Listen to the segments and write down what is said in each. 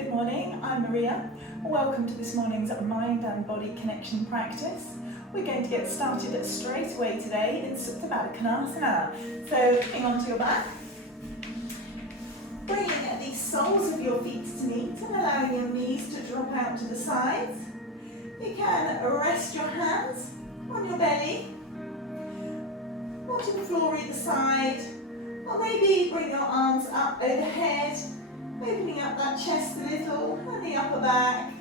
Good morning, I'm Maria. Welcome to this morning's mind and body connection practice. We're going to get started straight away today in Supta Baddha Konasana. So, hang on to your back. Bringing the soles of your feet to meet and allowing your knees to drop out to the sides. You can rest your hands on your belly or to the floor either side, or maybe bring your arms up overhead, opening up that chest a little and the upper back.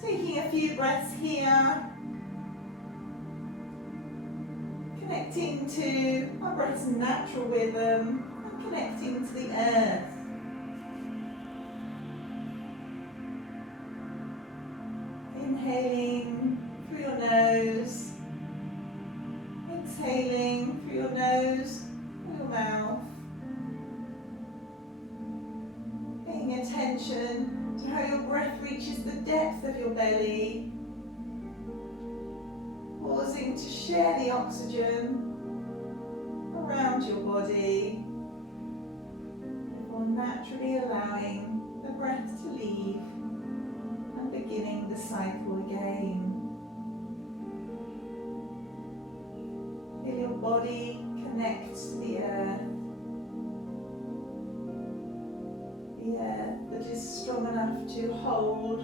Taking a few breaths here, connecting to our breath's natural rhythm and connecting to the earth. Inhaling through your nose, exhaling through your nose, through your mouth. Paying attention to how your breath reaches the depth of your belly. Pausing to share the oxygen around your body, or naturally allowing the breath to leave and beginning the cycle again. Feel your body connect to the earth. The earth that is strong enough to hold,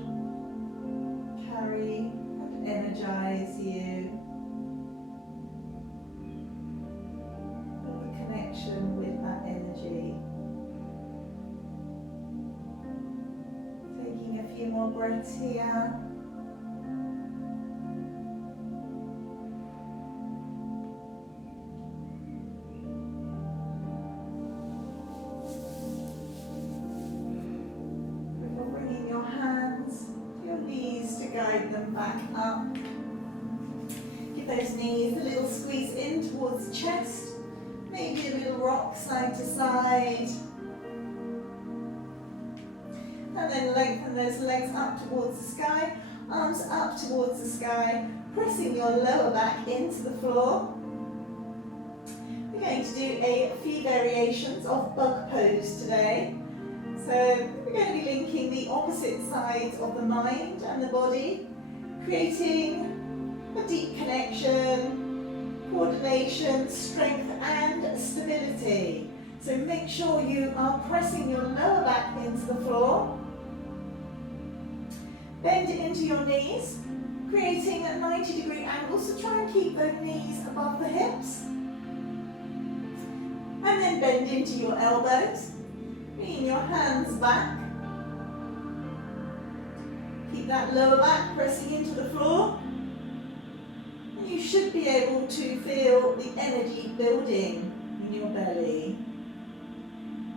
carry and energize you. Feel the connection with that energy. Taking a few more breaths here. Guide them back up. Give those knees a little squeeze in towards the chest, maybe a little rock side to side. And then lengthen those legs up towards the sky, arms up towards the sky, pressing your lower back into the floor. We're going to do a few variations of bug pose today. So we're going to be linking the opposite sides of the mind and the body, creating a deep connection, coordination, strength and stability. So make sure you are pressing your lower back into the floor. Bend it into your knees, creating 90-degree angles, so try and keep those knees above the hips. And then bend into your elbows. Bringing your hands back. Keep that lower back pressing into the floor. And you should be able to feel the energy building in your belly.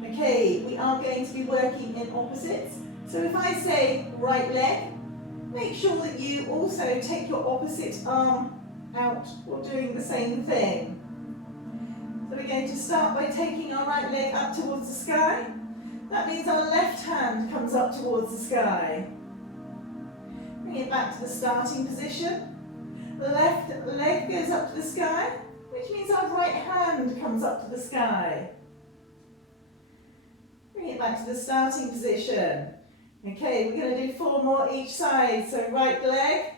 Okay, we are going to be working in opposites. So if I say right leg, make sure that you also take your opposite arm out or doing the same thing. So we're going to start by taking our right leg up towards the sky. That means our left hand comes up towards the sky. Bring it back to the starting position. The left leg goes up to the sky, which means our right hand comes up to the sky. Bring it back to the starting position. Okay, we're going to do 4 more each side. So right leg,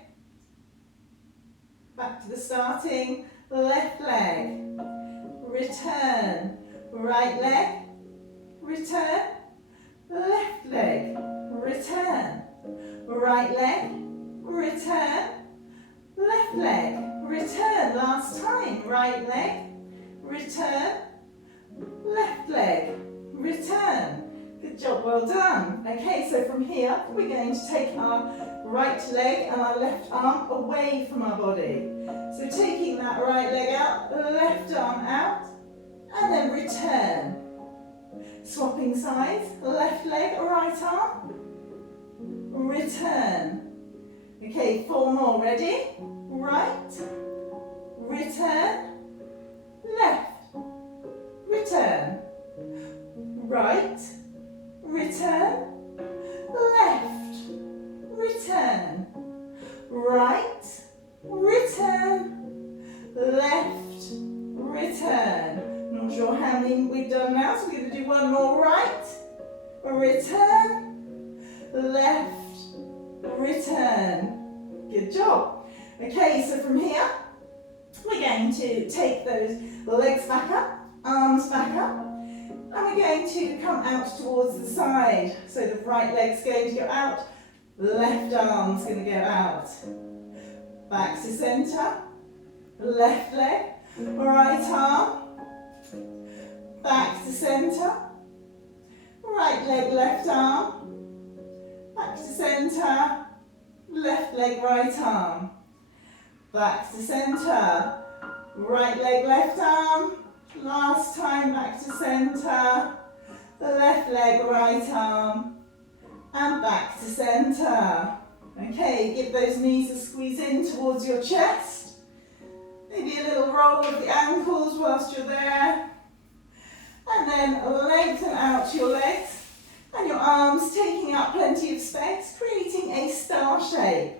back to the starting, left leg, return, right leg, return, left leg, return, right leg, return, left leg, return. Last time, right leg, return, left leg, return. Good job, well done. Okay, so from here, we're going to take our right leg and our left arm away from our body. So taking that right leg out, left arm out, and then return. Swapping sides, left leg, right arm, return. Okay, 4 more, ready? Right, return, left, return, right, return, left, return, right, return, left, return. Not sure how many we've done now, so we're going to do one more. Right, return, left, return. Good job. Okay, so from here, we're going to take those legs back up, arms back up, and we're going to come out towards the side. So the right leg's going to go out, left arm's going to go out. Back to centre, left leg, right arm, back to centre, right leg, left arm, back to centre, left leg, right arm, back to centre, right leg, left arm, last time back to centre, left leg, right arm, and back to centre. Okay, give those knees a squeeze in towards your chest. Maybe a little roll of the ankles whilst you're there. And then lengthen out your legs and your arms, taking up plenty of space, creating a star shape.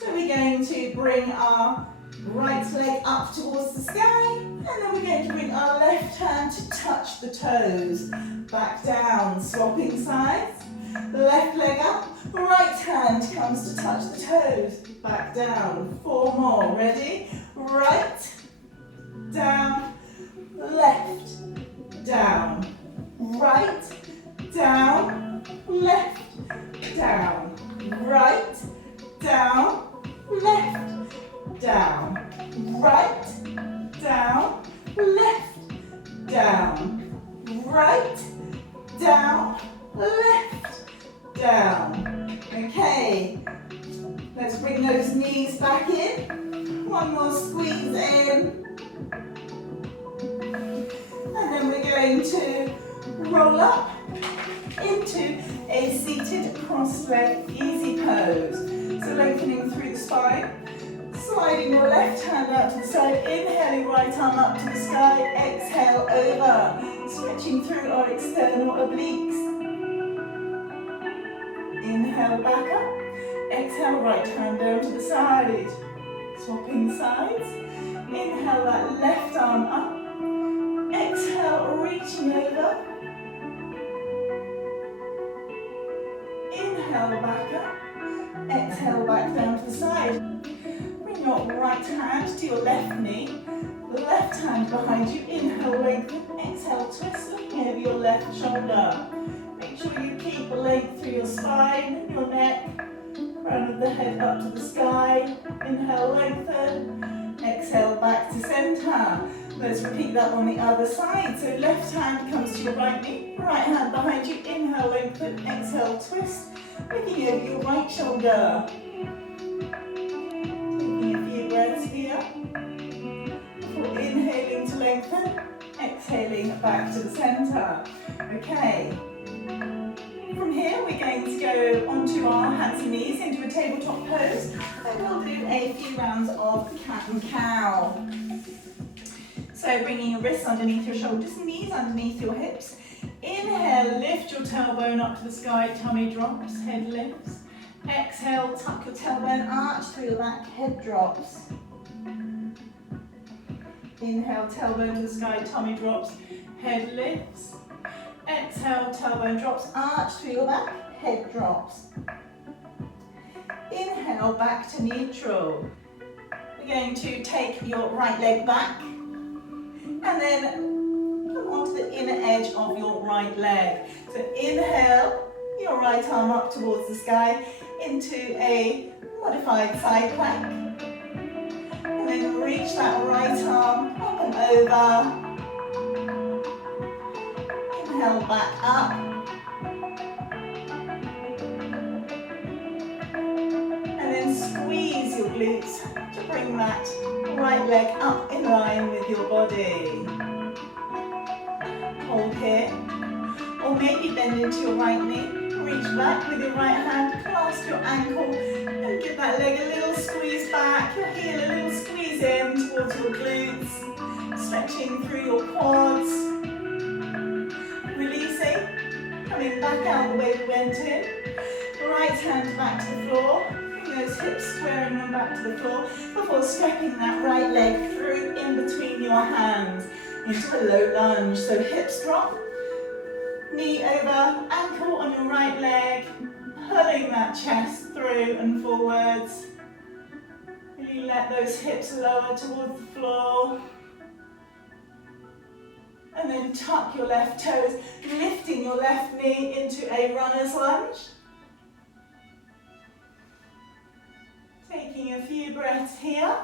So we're going to bring our right leg up towards the sky, and then we're going to bring our left hand to touch the toes. Back down, swapping sides. Left leg up, right hand comes to touch the toes. Back down, 4 more. Ready? Right, down, left, down, right, down, left, down, right, down, left, down, right, down, left, down, right, down, left, down. Okay, let's bring those knees back in. One more squeeze in. And then we're going to roll up into a seated cross-leg easy pose. So lengthening through the spine, sliding your left hand out to the side, inhaling right arm up to the sky, exhale over, stretching through our external obliques. Inhale back up, exhale right hand down to the side, swapping sides. Inhale that left arm up, exhale reaching over. Inhale back up, exhale back down to the side. Bring your right hand to your left knee, the left hand behind you. Inhale, lengthen, exhale, twist, looking over your left shoulder. Make sure you keep a length through your spine, your neck, crown of the head up to the sky. Inhale, lengthen, exhale back to centre. Let's repeat that on the other side. So left hand comes to your right knee, right hand behind you. Inhale, lengthen, exhale, twist, looking over your right shoulder. Taking a few breaths here. Before inhaling to lengthen, exhaling back to the centre. Okay. From here, we're going to go onto our hands and knees into a tabletop pose, and we'll do a few rounds of cat and cow. So bringing your wrists underneath your shoulders, knees underneath your hips. Inhale, lift your tailbone up to the sky, tummy drops, head lifts. Exhale, tuck your tailbone, arch through your back, head drops. Inhale, tailbone to the sky, tummy drops, head lifts. Exhale, tailbone drops, arch through your back, head drops. Inhale, back to neutral. We're going to take your right leg back and then come onto the inner edge of your right leg. So inhale, your right arm up towards the sky into a modified side plank. And then reach that right arm up and over. Inhale back up. And then squeeze your glutes to bring that right leg up in line with your body. Hold here. Or maybe bend into your right knee. Reach back with your right hand, clasp your ankle, and give that leg a little squeeze back. Your heel a little squeeze in towards your glutes. Stretching through your quads. Releasing, coming back out the way we went in. Right hand back to the floor, bring those hips squaring them back to the floor before stepping that right leg through in between your hands into a low lunge. So hips drop, knee over ankle on your right leg, pulling that chest through and forwards. Really let those hips lower towards the floor. And then tuck your left toes, lifting your left knee into a runner's lunge. Taking a few breaths here.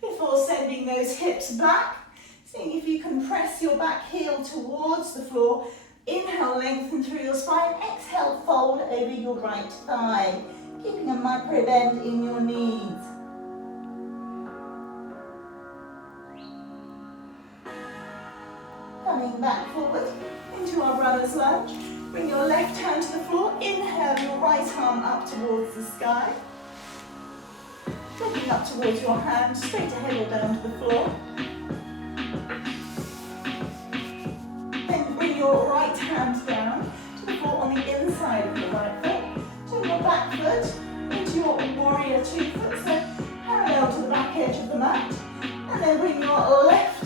Before sending those hips back, seeing if you can press your back heel towards the floor. Inhale, lengthen through your spine. Exhale, fold over your right thigh, keeping a micro bend in your knees. Coming back forward into our runner's lunge. Bring your left hand to the floor. Inhale, your right arm up towards the sky. Looking up towards your hand, straight ahead or down to the floor. Then bring your right hand down to the floor on the inside of your right foot. Turn your back foot into your warrior 2 foot, so parallel to the back edge of the mat. And then bring your left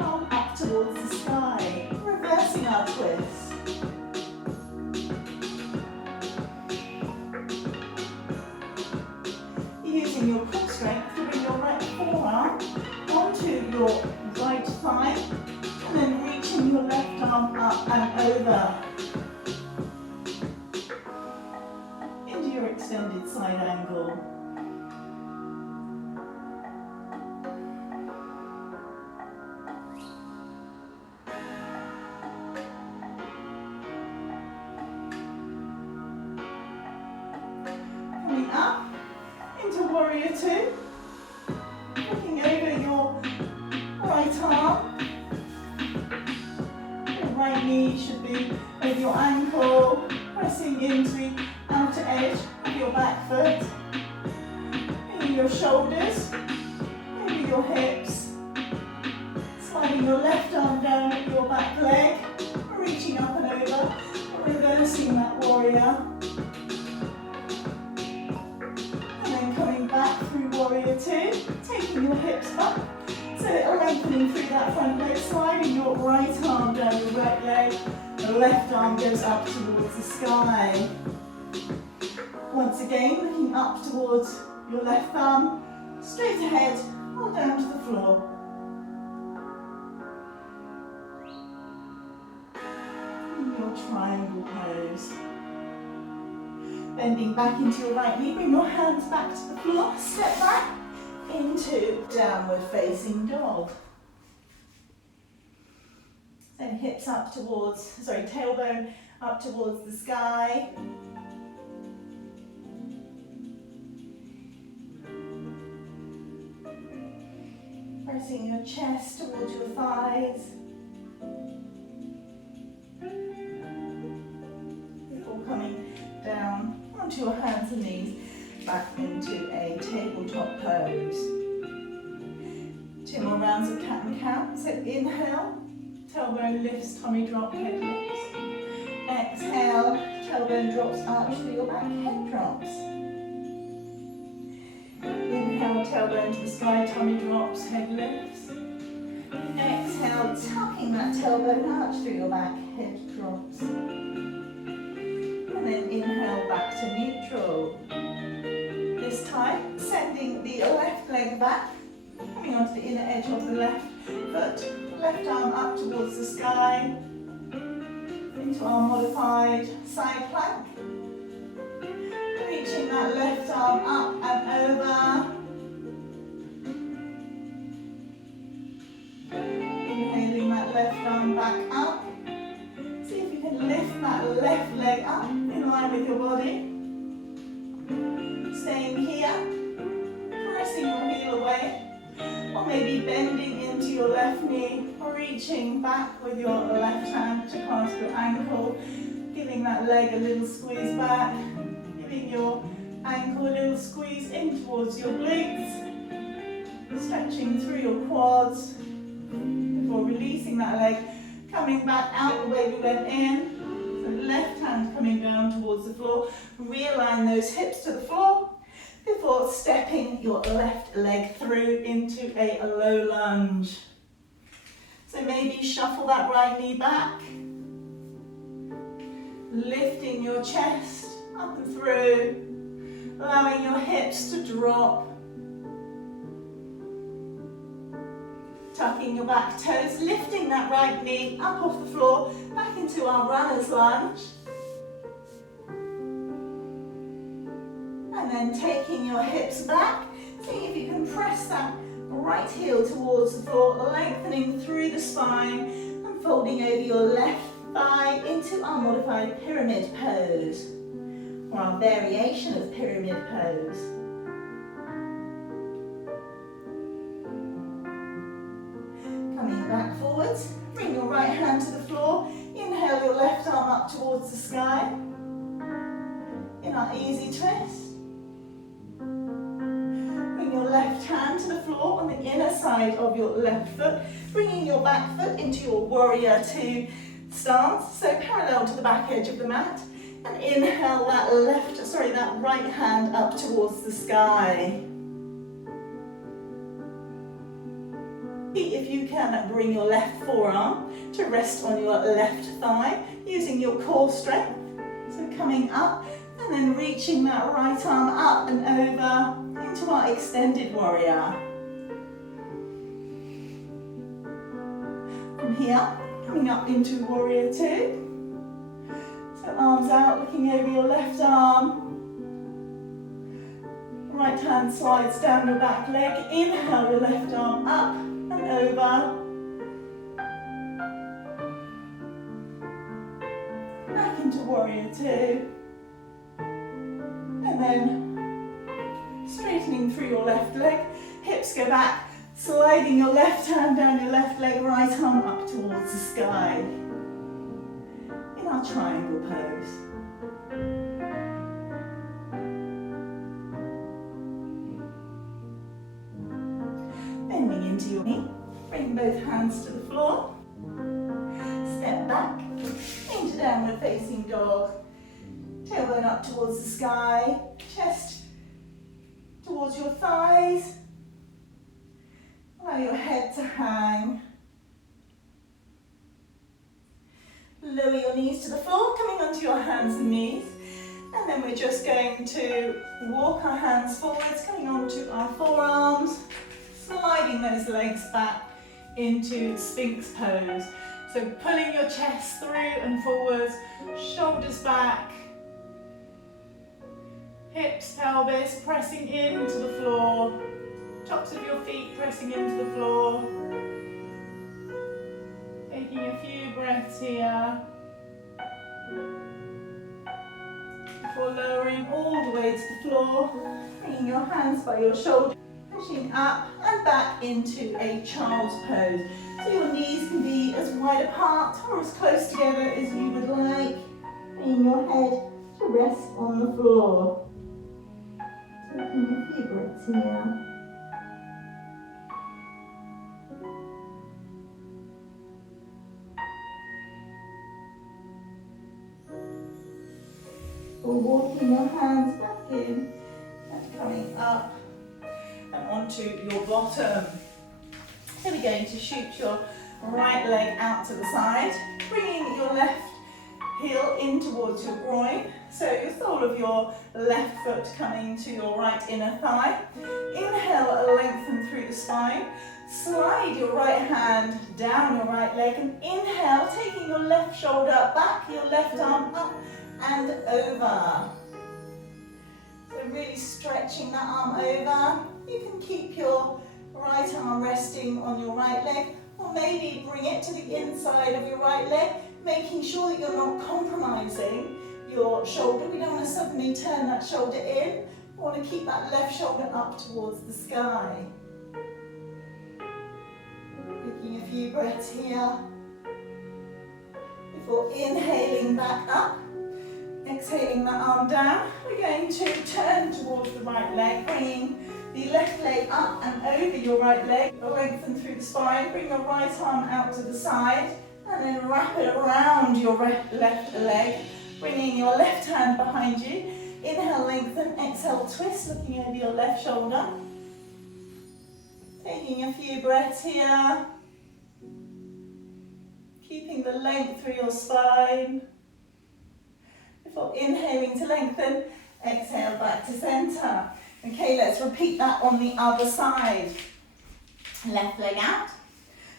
arm up towards the sky, reversing our twist. Using your core strength to bring your right forearm onto your right thigh, and then reaching your left arm up and over into your extended side angle. Coming up into warrior 2, looking over your right arm. Your right knee should be over your ankle, pressing into the outer edge of your back foot. Maybe your shoulders, maybe your hips. Sliding your left arm down at your back leg, reaching up and over, reversing that warrior. Back through warrior 2, taking your hips up, so lengthening through that front leg, sliding your right arm down your right leg, the left arm goes up towards the sky. Once again, looking up towards your left thumb, straight ahead or down to the floor. In your triangle pose. Bending back into your right knee, bring your hands back to the floor, step back into downward facing dog. Then hips up towards, tailbone up towards the sky. Pressing your chest towards your thighs. Before coming down onto your hands and knees, back into a tabletop pose. 2 more rounds of cat and cow. So inhale, tailbone lifts, tummy drop, head lifts. Exhale, tailbone drops, arch through your back, head drops. Inhale, tailbone to the sky, tummy drops, head lifts. Exhale, tucking that tailbone arch through your back, head drops. And then inhale back to neutral. This time, sending the left leg back, coming onto the inner edge of the left foot, left arm up towards the sky, into our modified side plank. Reaching that left arm up and over. Inhaling that left arm back up. See if you can lift that left leg up in line with your body. Staying here, pressing your heel away, or maybe bending into your left knee, reaching back with your left hand to clasp your ankle, giving that leg a little squeeze back, giving your ankle a little squeeze in towards your glutes, stretching through your quads, before releasing that leg, coming back out the way we went in. So left hand coming down towards the floor, realign those hips to the floor, before stepping your left leg through into a low lunge. So maybe shuffle that right knee back, Lifting your chest up and through, allowing your hips to drop. Tucking your back toes, lifting that right knee up off the floor, back into our runner's lunge. And then taking your hips back, seeing if you can press that right heel towards the floor, lengthening through the spine and folding over your left thigh into our modified pyramid pose, or our variation of pyramid pose. Coming back forwards, bring your right hand to the floor, inhale your left arm up towards the sky in our easy twist. Bring your left hand to the floor on the inner side of your left foot, bringing your back foot into your warrior two stance, so parallel to the back edge of the mat, and inhale that right hand up towards the sky. If you can, bring your left forearm to rest on your left thigh, using your core strength. So coming up and then reaching that right arm up and over into our extended warrior. From here, coming up into warrior two. So arms out, looking over your left arm. Right hand slides down your back leg. Inhale your left arm up and over. Back into warrior two. And then straightening through your left leg. Hips go back, sliding your left hand down your left leg, right arm up towards the sky. In our triangle pose. Bending into your knee, bring both hands to the floor, step back into downward facing dog, tailbone up towards the sky, chest towards your thighs, allow your head to hang, lower your knees to the floor, coming onto your hands and knees, and then we're just going to walk our hands forwards, coming onto our forearms, sliding those legs back into Sphinx pose. So pulling your chest through and forwards, shoulders back, hips, pelvis pressing into the floor, tops of your feet pressing into the floor. Taking a few breaths here before lowering all the way to the floor, bringing your hands by your shoulders, pushing up and back into a child's pose. So your knees can be as wide apart or as close together as you would like, bringing your head to rest on the floor. Taking a few breaths here. Or walking your hands back in and coming up and onto your bottom. So we're going to shoot your right leg out to the side, bringing your left heel in towards your groin. So your sole of your left foot coming to your right inner thigh. Inhale, lengthen through the spine. Slide your right hand down your right leg and inhale, taking your left shoulder back, your left arm up and over. So really stretching that arm over. You can keep your right arm resting on your right leg, or maybe bring it to the inside of your right leg, making sure that you're not compromising your shoulder. We don't want to suddenly turn that shoulder in. We want to keep that left shoulder up towards the sky. Taking a few breaths here before inhaling back up. Exhaling that arm down. We're going to turn towards the right leg, bringing the left leg up and over your right leg. Lengthen through the spine. Bring your right arm out to the side and then wrap it around your left leg, bringing your left hand behind you. Inhale, lengthen. Exhale, twist, looking over your left shoulder. Taking a few breaths here. Keeping the length through your spine. Before inhaling to lengthen, exhale back to center. Okay, let's repeat that on the other side. Left leg out.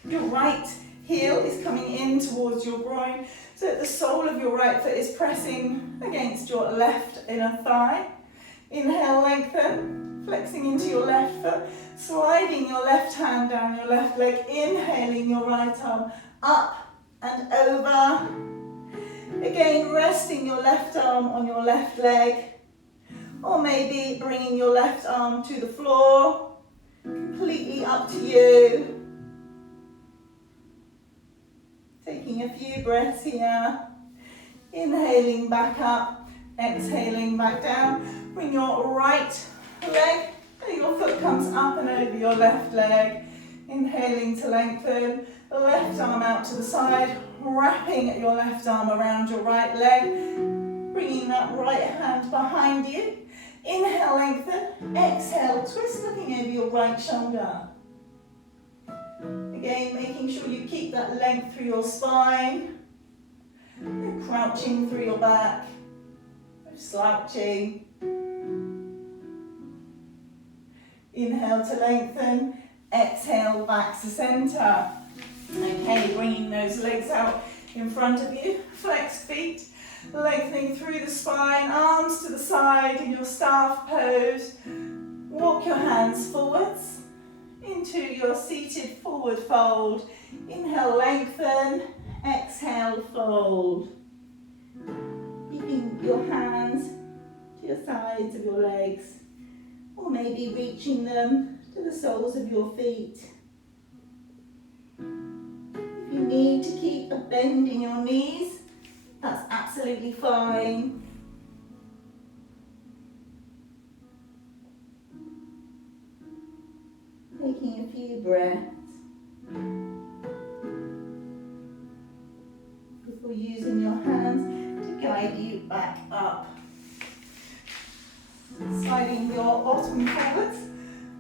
Your right heel is coming in towards your groin, so that the sole of your right foot is pressing against your left inner thigh. Inhale, lengthen, flexing into your left foot, sliding your left hand down your left leg, inhaling your right arm up and over. Again, resting your left arm on your left leg, or maybe bringing your left arm to the floor, completely up to you. Taking a few breaths here, inhaling back up, exhaling back down. Bring your right leg, your foot comes up and over your left leg. Inhaling to lengthen, left arm out to the side, wrapping your left arm around your right leg, bringing that right hand behind you. Inhale, lengthen, exhale, twist, looking over your right shoulder. Again, making sure you keep that length through your spine. You're crouching through your back, slouching. Inhale to lengthen, exhale back to center. Okay, bringing those legs out in front of you, flexed feet, lengthening through the spine, arms to the side in your staff pose. Walk your hands forwards into your seated forward fold. Inhale, lengthen, exhale, fold. Keeping your hands to your sides of your legs, or maybe reaching them to the soles of your feet. If you need to keep a bend in your knees, that's absolutely fine. Taking a few breaths before using your hands to guide you back up. Sliding your bottom forwards.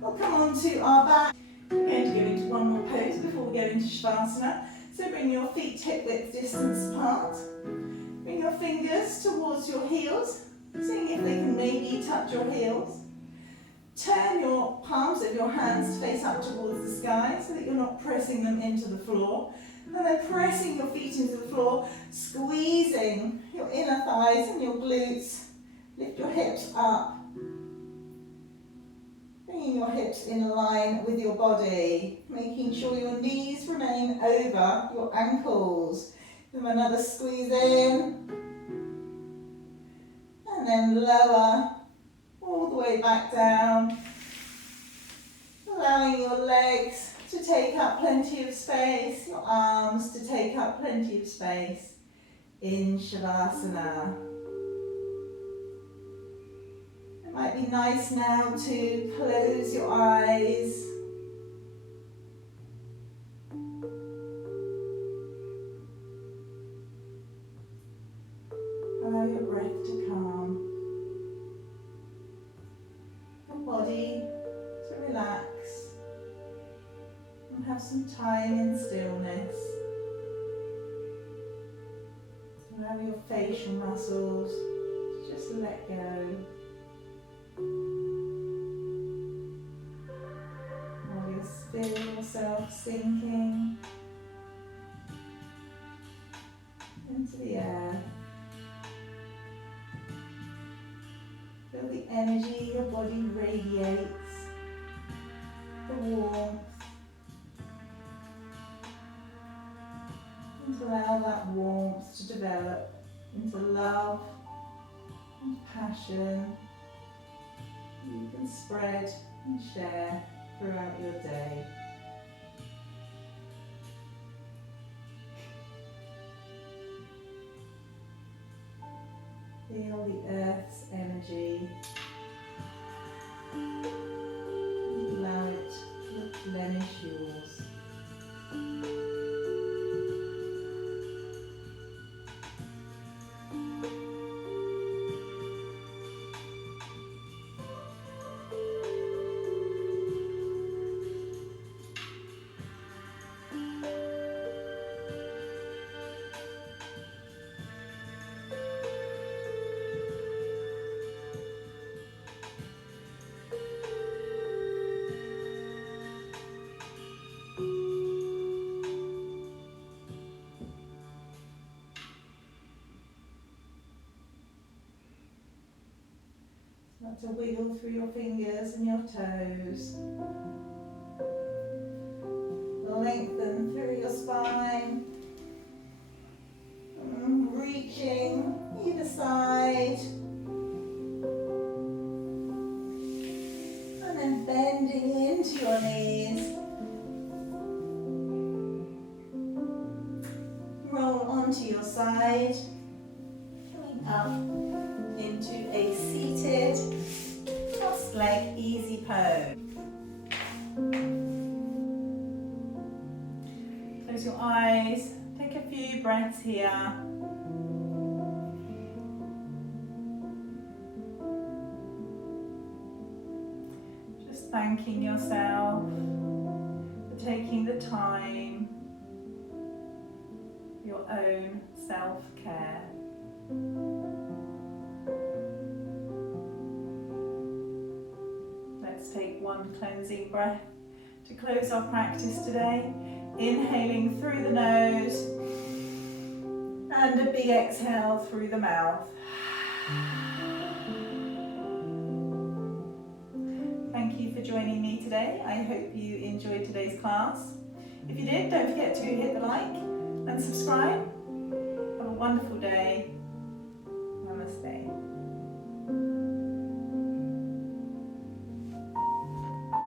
We'll come onto our back. We're going to go into one more pose before we go into Shavasana. So bring your feet hip width distance apart. Bring your fingers towards your heels, seeing if they can maybe touch your heels. Turn your palms of your hands to face up towards the sky so that you're not pressing them into the floor. And then pressing your feet into the floor, squeezing your inner thighs and your glutes. Lift your hips up. Bringing your hips in line with your body, making sure your knees remain over your ankles. Give them another squeeze in, and then lower all the way back down, allowing your legs to take up plenty of space, your arms to take up plenty of space in Shavasana. It might be nice now to close your eyes. Allow your breath to calm. Your body to relax. And have some time in stillness. Allow your facial muscles to just let go. While you feel yourself sinking into the air. Feel the energy your body radiates, the warmth, and allow that warmth to develop into love and passion you can spread and share throughout your day. Feel the earth's energy. Allow it to replenish yours. Start to wiggle through your fingers and your toes. Lengthen through your spine. Reaching either side. And then bending into your knees. Roll onto your side. Coming up into a seated cross-leg easy pose. Close your eyes. Take a few breaths here. Just thanking yourself for taking the time for your own self-care. Let's take one cleansing breath to close our practice today. Inhaling through the nose and a big exhale through the mouth. Thank you for joining me today. I hope you enjoyed today's class. If you did, don't forget to hit the like and subscribe. Have a wonderful day. Namaste.